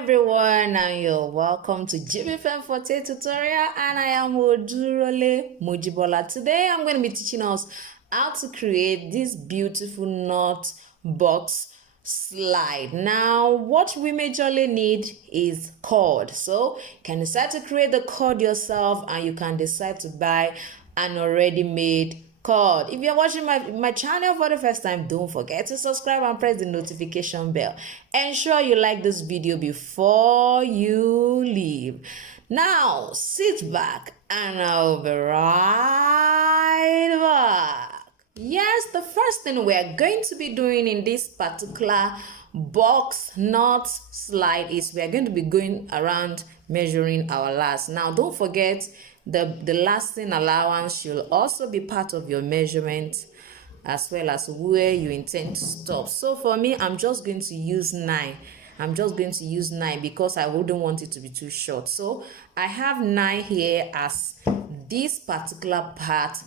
everyone, and you're welcome to Jibbyfem Forte tutorial, and I am Odurole Mojibola. Today I'm going to be teaching us how to create this beautiful knot box slide. Now what we majorly need is cord, so you can decide to create the cord yourself, and you can decide to buy an already made cord. If you're watching my channel for the first time, don't forget to subscribe and press the notification bell. Ensure you like this video before you leave. Now sit back and I'll be right back. Yes, the first thing we're going to be doing in this particular box knot slide is we're going to be going around measuring our last. Now don't forget the lasting allowance should also be part of your measurement, as well as where you intend to stop. So for me, I'm just going to use 9. I'm just going to use 9 because I wouldn't want it to be too short. So I have 9 here as this particular part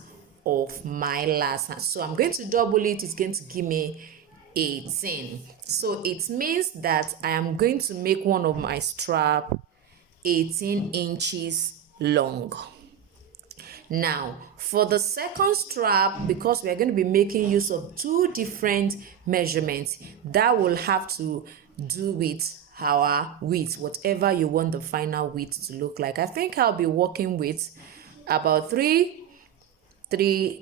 of my last. So I'm going to double it. It's going to give me 18. So it means that I am going to make one of my strap 18 inches long. Now for the second strap, because we are going to be making use of 2 different measurements, that will have to do with our width, whatever you want the final width to look like. I think I'll be working with about 3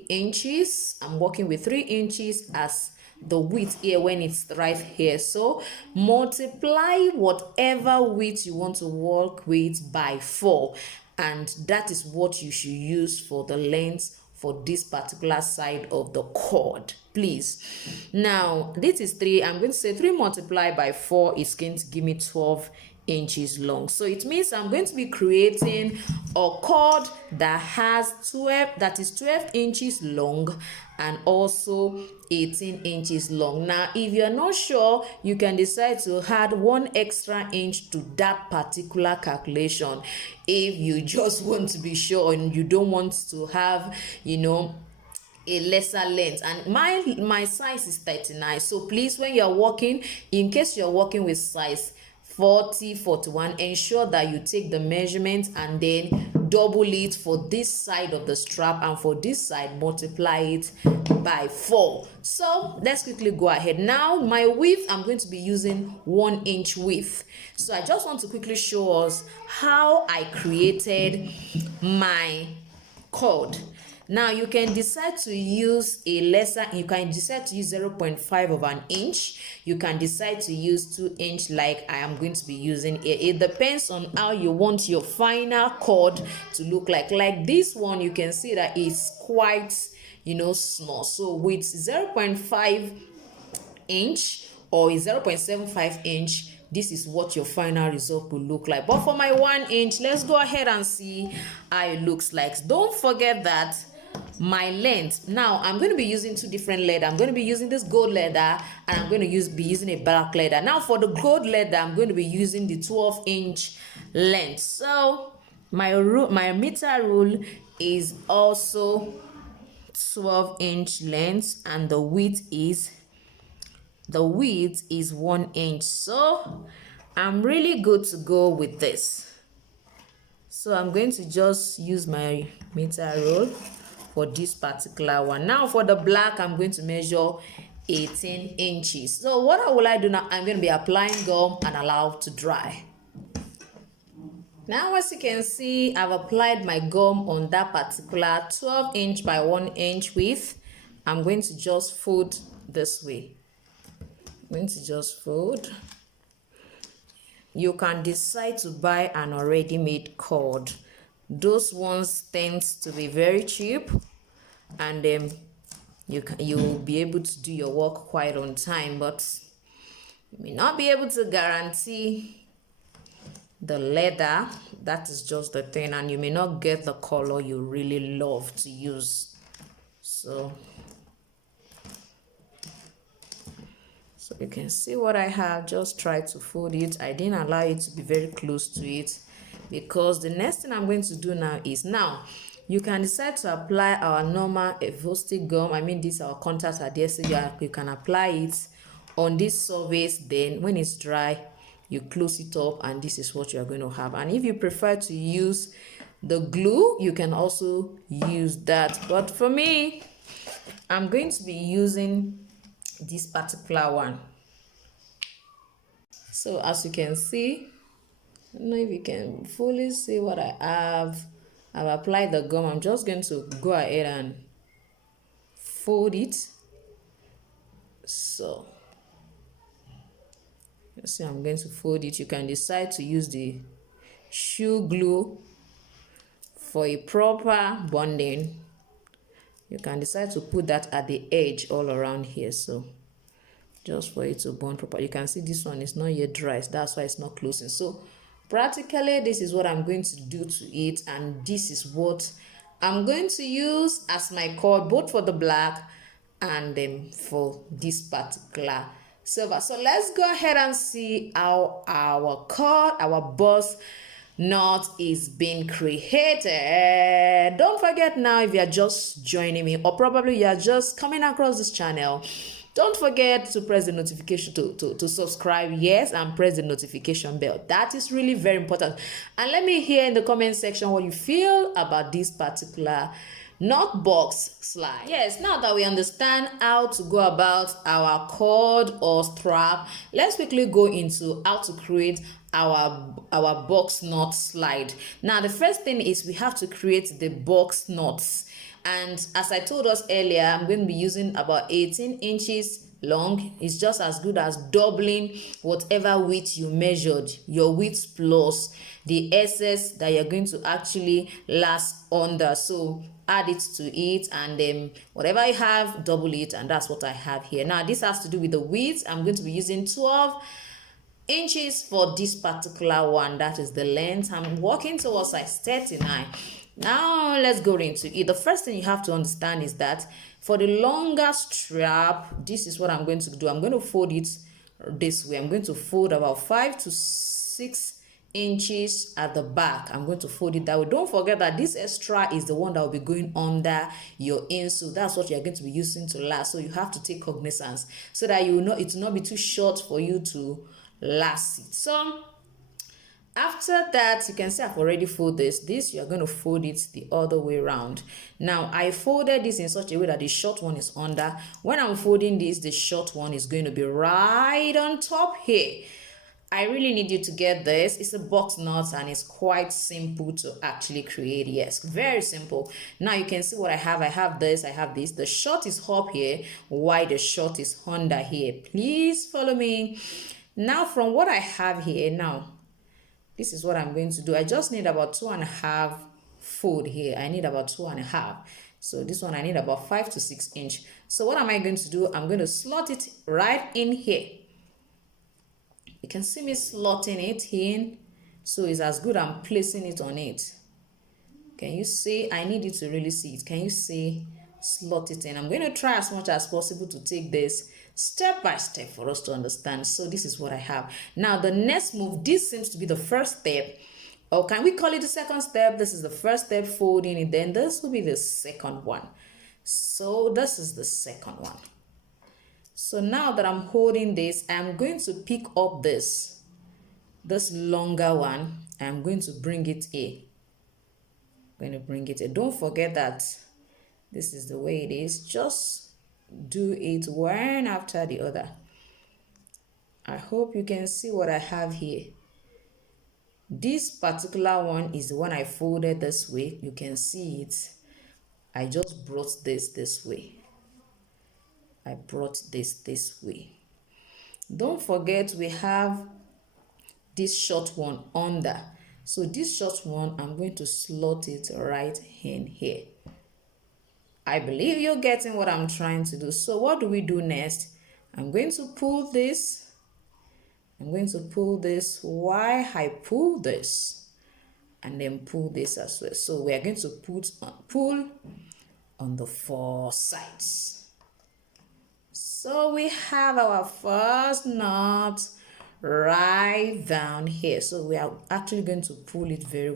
inches. I'm working with 3 inches as the width here when it's right here. So multiply whatever width you want to work with by 4, and that is what you should use for the length for this particular side of the cord, please. Now this is 3. I'm going to say 3 multiplied by 4 is going to give me 12 inches long. So it means I'm going to be creating a cord that is 12 inches long and also 18 inches long. Now if you're not sure, you can decide to add 1 extra inch to that particular calculation if you just want to be sure and you don't want to have, a lesser length. And my size is 39. So please, when you're working, in case you're working with size 40, 41, ensure that you take the measurement and then double it for this side of the strap, and for this side multiply it by 4. So let's quickly go ahead. Now my width, I'm going to be using 1 inch width. So I just want to quickly show us how I created my cord. Now you can decide to use a lesser, you can decide to use 0.5 of an inch. You can decide to use 2 inch like I am going to be using here. It depends on how you want your final cord to look like. Like this one, you can see that it's quite, small. So with 0.5 inch or 0.75 inch, this is what your final result will look like. But for my 1 inch, let's go ahead and see how it looks like. Don't forget that my length, now I'm going to be using 2 different leather. I'm going to be using this gold leather, and I'm going to be using a black leather. Now for the gold leather, I'm going to be using the 12 inch length. So my meter rule is also 12 inch length, and the width is 1 inch. So I'm really good to go with this. So I'm going to just use my meter rule for this particular one. Now for the black, I'm going to measure 18 inches. So what will I do now? I'm going to be applying gum and allow to dry. Now as you can see, I've applied my gum on that particular 12 inch by 1 inch width. I'm going to just fold this way. I'm going to just fold. You can decide to buy an already made cord. Those ones tends to be very cheap, and you'll be able to do your work quite on time, but you may not be able to guarantee the leather. That is just the thing, and you may not get the color you really love to use. So you can see what I have. Just try to fold it. I didn't allow it to be very close to it, because the next thing I'm going to do now is, you can decide to apply our normal elastic gum. I mean, these our contact adhesive. You can apply it on this surface. Then when it's dry, you close it up, and this is what you are going to have. And if you prefer to use the glue, you can also use that, but for me, I'm going to be using this particular one. So as you can see, I don't know if you can fully see what I have. I've applied the gum. I'm just going to go ahead and fold it. So you see, I'm going to fold it. You can decide to use the shoe glue for a proper bonding. You can decide to put that at the edge all around here, so just for it to bond proper. You can see this one is not yet dry, so that's why it's not closing. So practically, this is what I'm going to do to it, and this is what I'm going to use as my cord, both for the black and then for this particular silver. So let's go ahead and see how our cord, our boss knot is being created. Don't forget now, if you are just joining me, or probably you are just coming across this channel, don't forget to press the notification to subscribe, yes, and press the notification bell. That is really very important. And let me hear in the comment section what you feel about this particular knot box slide. Yes, now that we understand how to go about our cord or strap, let's quickly go into how to create our box knot slide. Now the first thing is we have to create the box knots, and as I told us earlier, I'm going to be using about 18 inches long. It's just as good as doubling whatever width you measured, your width plus the excess that you're going to actually last under. So add it to it, and then whatever you have, double it, and that's what I have here. Now this has to do with the width. I'm going to be using 12 inches for this particular one. That is the length. I'm working towards size 39. Now let's go into it. The first thing you have to understand is that for the longer strap, this is what I'm going to do. I'm going to fold it this way. I'm going to fold about 5 to 6 inches at the back. I'm going to fold it that way. Don't forget that this extra is the one that will be going under your insole. That's what you're going to be using to last. So you have to take cognizance so that you know it will not be too short for you to last it. So after that, you can see I've already folded this. You're going to fold it the other way around. Now I folded this in such a way that the short one is under. When I'm folding this, the short one is going to be right on top here. I really need you to get this. It's a box knot and it's quite simple to actually create. Yes, very simple. Now you can see what I have. I have this, I have this. The short is up here, while the short is under here. Please follow me. Now from what I have here, now this is what I'm going to do. I just need about 2.5 fold here. I need about 2.5. So this one I need about 5 to 6 inch. So what am I going to do? I'm going to slot it right in here. You can see me slotting it in. So it's as good I'm placing it on it. Can you see? I need you to really see it. Can you see? Slot it in. I'm going to try as much as possible to take this step by step for us to understand. So this is what I have. Now the next move, this seems to be the first step, or can we call it the second step? This is the first step, folding it, then this will be the second one. So this is the second one. So now that I'm holding this, I'm going to pick up this longer one. I'm going to bring it here. I'm going to bring it here. Don't forget that this is the way it is. Just do it one after the other. I hope you can see what I have here. This particular one is the one I folded this way. You can see it. I just brought this way. I brought this way. Don't forget we have this short one under. So this short one, I'm going to slot it right in here. I believe you're getting what I'm trying to do. So what do we do next? I'm going to pull this. I'm going to pull this while I pull this, and then pull this as well. So we are going to pull on the 4 sides. So we have our first knot right down here. So we are actually going to pull it very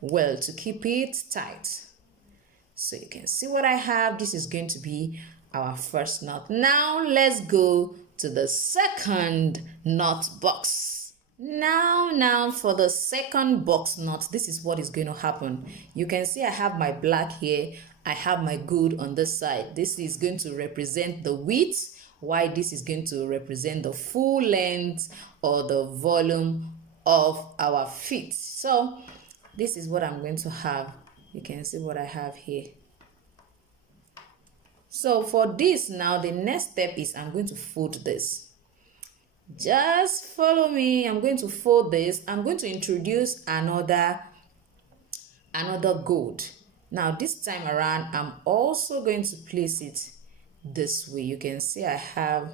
well to keep it tight. So you can see what I have. This is going to be our first knot. Now let's go to the second knot box. Now for the second box knot, this is what is going to happen. You can see I have my black here, I have my gold on this side. This is going to represent the width, while this is going to represent the full length or the volume of our feet. So this is what I'm going to have. You can see what I have here. So for this now, the next step is I'm going to fold this. Just follow me. I'm going to fold this. I'm going to introduce another gold. Now this time around, I'm also going to place it this way. You can see I have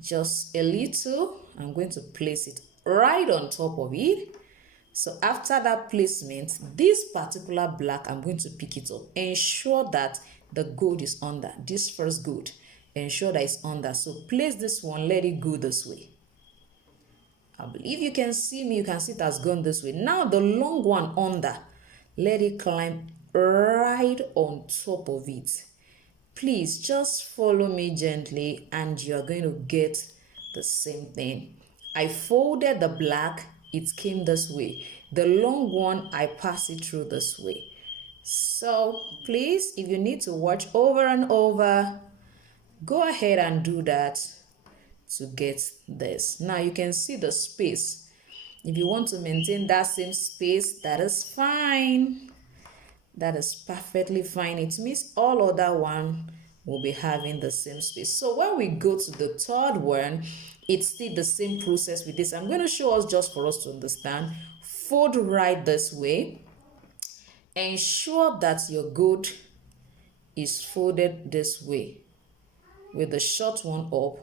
just a little. I'm going to place it right on top of it. So after that placement, this particular black, I'm going to pick it up. Ensure that the gold is under. This first gold, ensure that it's under. So place this one, let it go this way. I believe you can see me. You can see it has gone this way. Now the long one under, let it climb right on top of it. Please just follow me gently and you are going to get the same thing. I folded the black, it came this way. The long one, I pass it through this way. So please, if you need to watch over and over, go ahead and do that to get this. Now you can see the space. If you want to maintain that same space, that is fine. That is perfectly fine. It means all other one will be having the same space. So when we go to the third one, it's still the same process with this. I'm going to show us just for us to understand. Fold right this way. Ensure that your gold is folded this way with the short one up.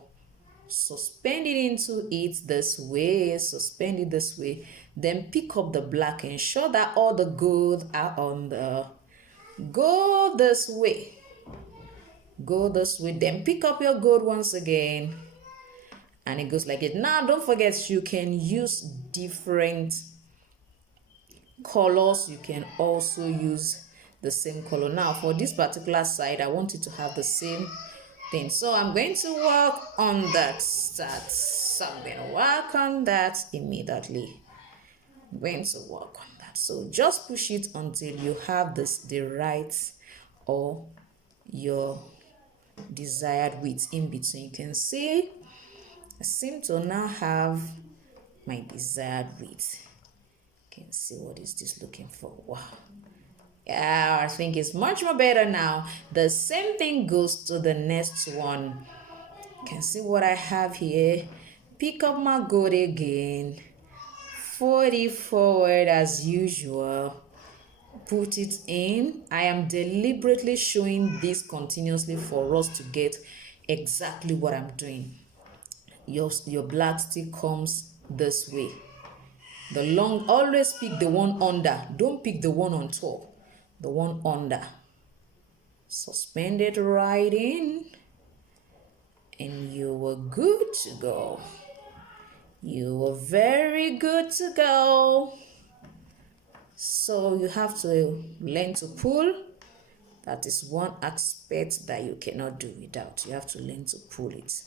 Suspend it into it this way. Suspend it this way. Then pick up the black. Ensure that all the gold are on the... Go this way. Go this way. Then pick up your gold once again. And it goes like it. Now don't forget, you can use different colors. You can also use the same color. Now for this particular side, I want it to have the same thing. So I'm going to work on that. So I'm going to work on that immediately. I'm going to work on that. So just push it until you have the right or your desired width in between. You can see I seem to now have my desired width. You can see what is this looking for. Wow. Yeah, I think it's much more better now. The same thing goes to the next one. You can see what I have here. Pick up my gold again. Fold it forward as usual. Put it in. I am deliberately showing this continuously for us to get exactly what I'm doing. Your black stick comes this way. The long, always pick the one under. Don't pick the one on top. The one under. Suspend it right in. And you were good to go. You were very good to go. So you have to learn to pull. That is one aspect that you cannot do without. You have to learn to pull it.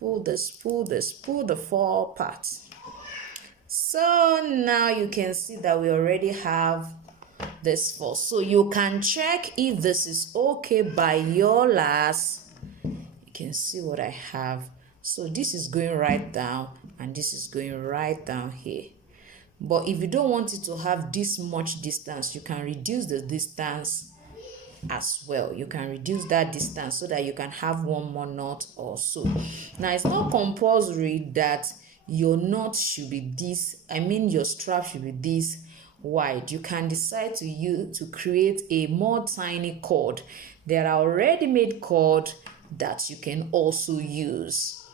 Pull this, pull the four parts. So now you can see that we already have this four. So you can check if this is okay by your last. You can see what I have. So this is going right down and this is going right down here. But if you don't want it to have this much distance, you can reduce the distance as well. You can reduce that distance so that you can have one more knot or so. Now it's not compulsory that your knot should be this, your strap should be this wide. You can decide to create a more tiny cord. There are already made cord that you can also use.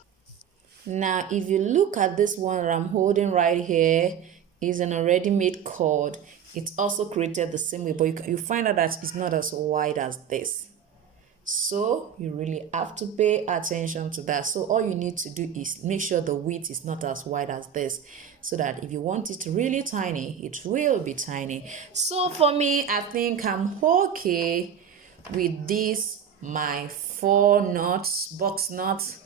Now if you look at this one that I'm holding right here, is an already made cord. It's also created the same way, but you find out that it's not as wide as this. So you really have to pay attention to that. So all you need to do is make sure the width is not as wide as this, so that if you want it really tiny, it will be tiny. So for me, I think I'm okay with this, my 4 knots, box knots.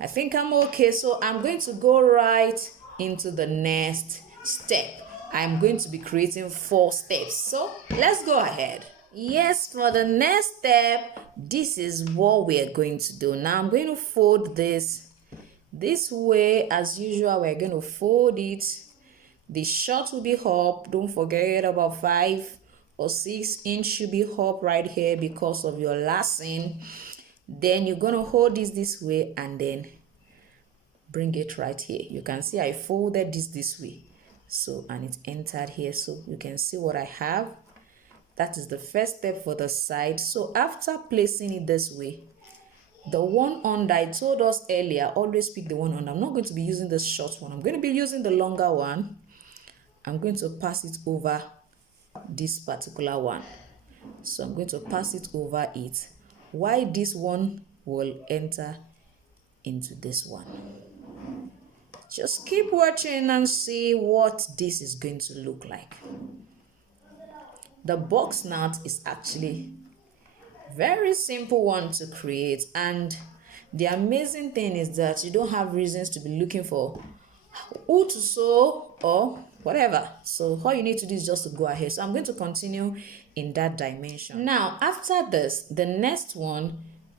I think I'm okay. So I'm going to go right into the next step. I'm going to be creating 4 steps. So let's go ahead. Yes, for the next step, this is what we are going to do. Now I'm going to fold this way. As usual, we're going to fold it. The short will be up. Don't forget about 5 or 6 inch should be up right here because of your lacing. Then you're going to hold this way and then bring it right here. You can see I folded this way. So, and it entered here. So you can see what I have. That is the first step for the side. So after placing it this way, the one under, I told us earlier, always pick the one under. I'm not going to be using the short one. I'm going to be using the longer one. I'm going to pass it over this particular one. So I'm going to pass it over it. Why this one will enter into this one. Just keep watching and see what this is going to look like. The box knot is actually very simple one to create, and the amazing thing is that you don't have reasons to be looking for who to sew or whatever. So all you need to do is just to go ahead. So I'm going to continue in that dimension. Now after this, the next one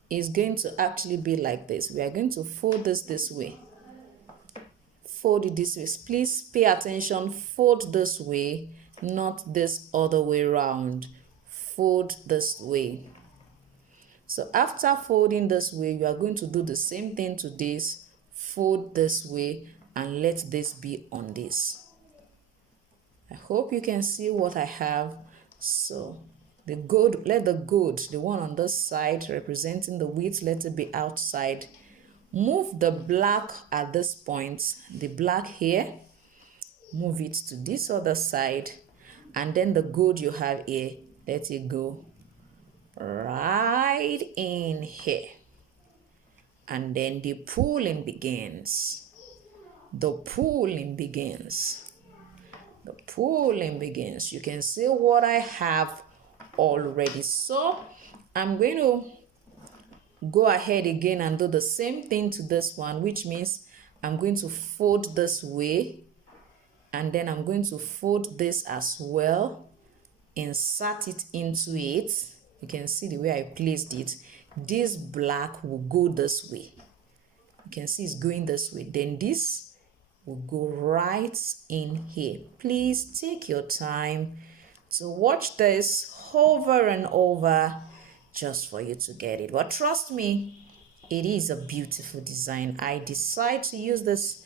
is going to actually be like this. We are going to fold this way. Fold it this way. Please pay attention. Fold this way, not this other way around. Fold this way. So after folding this way, you are going to do the same thing to this. Fold this way and let this be on this. I hope you can see what I have. So the gold, let the gold, the one on this side representing the width, let it be outside. Move the black at this point, the black here, move it to this other side, and then the gold you have here, let it go right in here. And then the pulling begins. The pulling begins. The pulling begins. You can see what I have already. So I'm going to go ahead again and do the same thing to this one, which means I'm going to fold this way, and then I'm going to fold this as well, insert it into it. You can see the way I placed it. This black will go this way. You can see it's going this way. Then this will go right in here. Please take your time to watch this over and over just for you to get it. But trust me, it is a beautiful design. I decide to use this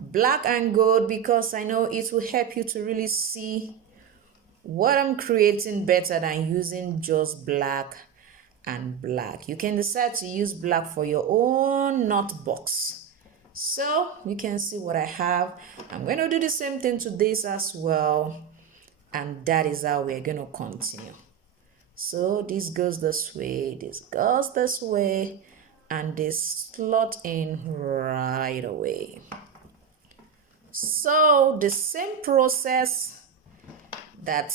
black and gold because I know it will help you to really see what I'm creating better than using just black and black. You can decide to use black for your own knot box. So you can see what I have. I'm going to do the same thing to this as well, and that is how we're going to continue. So this goes this way, this goes this way, and this slot in right away. So the same process that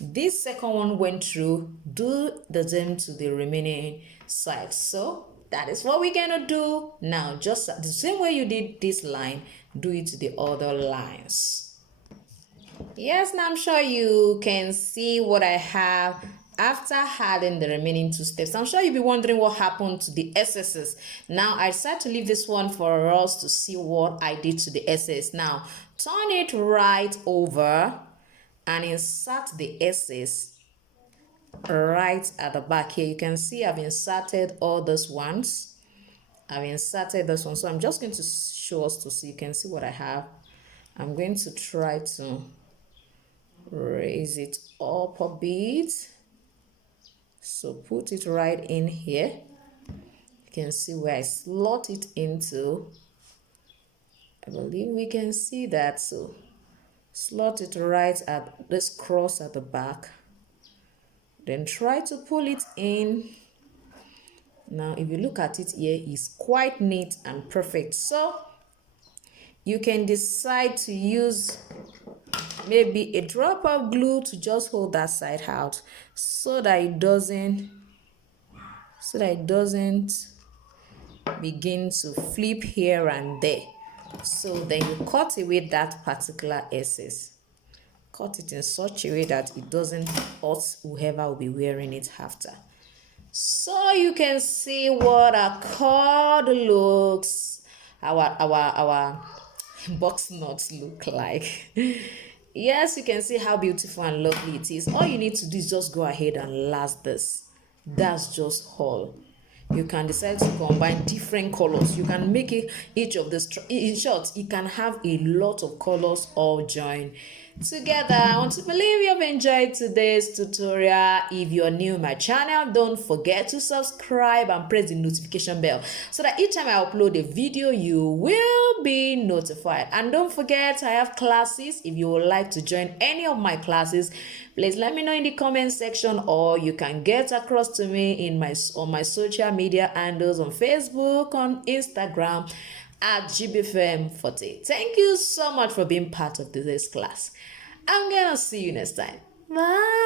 this second one went through, do the same to the remaining side. So that is what we're gonna do now. Just the same way you did this line, do it to the other lines. Yes, now I'm sure you can see what I have after adding the remaining 2 steps. I'm sure you'll be wondering what happened to the SSs. Now I decided to leave this one for us to see what I did to the SS. Now turn it right over and insert the SS right at the back here. You can see I've inserted all those ones. I've inserted this one. So I'm just going to show us to see. You can see what I have. I'm going to try to raise it up a bit. So put it right in here. You can see where I slot it into. I believe we can see that. So slot it right at this cross at the back. Then try to pull it in. Now if you look at it here, it's quite neat and perfect. So you can decide to use maybe a drop of glue to just hold that side out so that it doesn't begin to flip here and there. So then you cut away that particular excess. Cut it in such a way that it doesn't hurt whoever will be wearing it after. So you can see what our cord looks, our box nuts look like. Yes, you can see how beautiful and lovely it is. All you need to do is just go ahead and last this. That's just all. You can decide to combine different colors. You can make it each of the in short, you can have a lot of colors all join together. I want to believe you've enjoyed today's tutorial. If you're new to my channel, don't forget to subscribe and press the notification bell so that each time I upload a video you will be notified. And don't forget, I have classes. If you would like to join any of my classes, please let me know in the comment section, or you can get across to me on my social media handles on Facebook, on Instagram at Jibbyfem Forte. Thank you so much for being part of today's class. I'm gonna see you next time. Bye.